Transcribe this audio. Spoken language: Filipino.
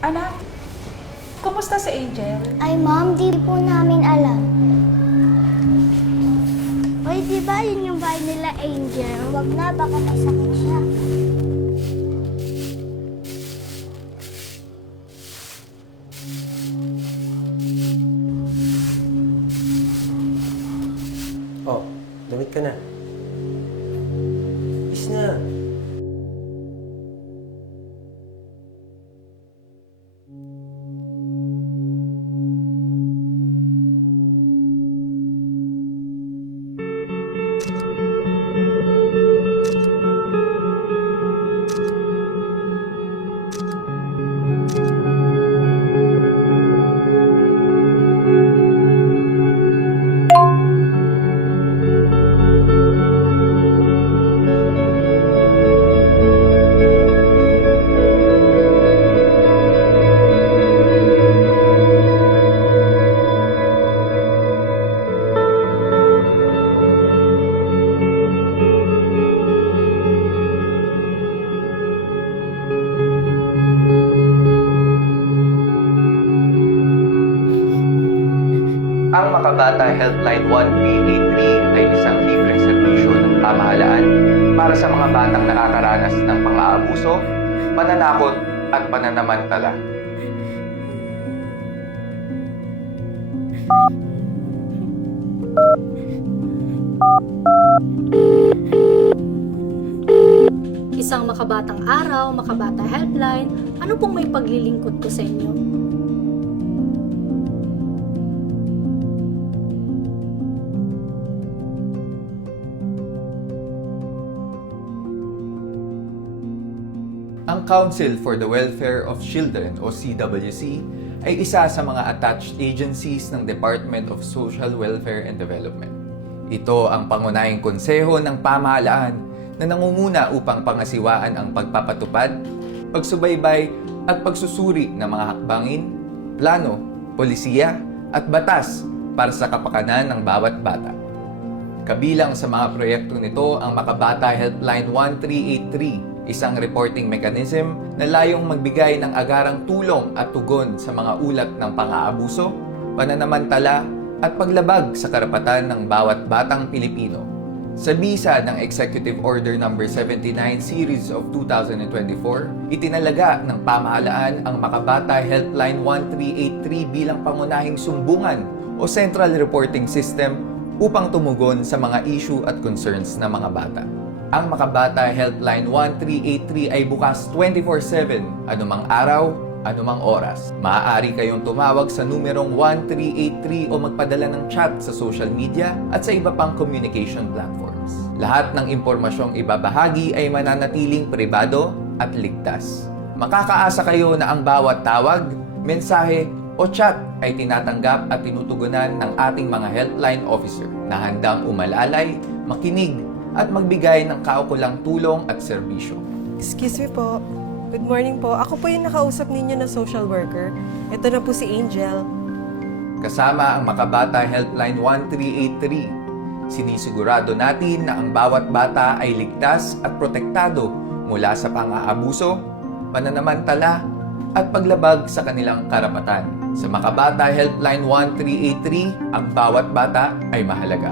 Anak, kumusta si Angel? Ay, Ma'am, di po namin alam. Hoy, di ba yun yung bahay nila, Angel? Wag na, baka may sakit siya. Oh, damit ka na. Is na. Ang Makabata Helpline 1383 ay isang libreng serbisyo ng pamahalaan para sa mga batang nakakaranas ng pang-aabuso, pananakot at pananamantala. Isang makabatang araw, makabata helpline, ano pong may paglilingkod ko sa inyo? Ang Council for the Welfare of Children o CWC ay isa sa mga attached agencies ng Department of Social Welfare and Development. Ito ang pangunahing konseho ng pamahalaan na nangunguna upang pangasiwaan ang pagpapatupad, pagsubaybay at pagsusuri ng mga hakbangin, plano, polisiya at batas para sa kapakanan ng bawat bata. Kabilang sa mga proyekto nito ang Makabata Helpline 1383, isang reporting mechanism na layong magbigay ng agarang tulong at tugon sa mga ulat ng pang-aabuso, pananamantala at paglabag sa karapatan ng bawat batang Pilipino. Sa bisa ng Executive Order No. 79 Series of 2024, itinalaga ng pamahalaan ang Makabata Helpline 1383 bilang pangunahing sumbungan o Central Reporting System upang tumugon sa mga issue at concerns ng mga bata. Ang Makabata Helpline 1383 ay bukas 24/7, anumang araw, anumang oras. Maaari kayong tumawag sa numerong 1383 o magpadala ng chat sa social media at sa iba pang communication platforms. Lahat ng impormasyong ibabahagi ay mananatiling pribado at ligtas. Makakaasa kayo na ang bawat tawag, mensahe o chat ay tinatanggap at tinutugunan ng ating mga helpline officer na handang umalalay, makinig, at magbigay ng kaukulang tulong at serbisyo. Excuse me po. Good morning po. Ako po yung nakausap ninyo na social worker. Ito na po si Angel. Kasama ang Makabata Helpline 1383, sinisigurado natin na ang bawat bata ay ligtas at protektado mula sa pang-aabuso, pananamantala, at paglabag sa kanilang karapatan. Sa Makabata Helpline 1383, ang bawat bata ay mahalaga.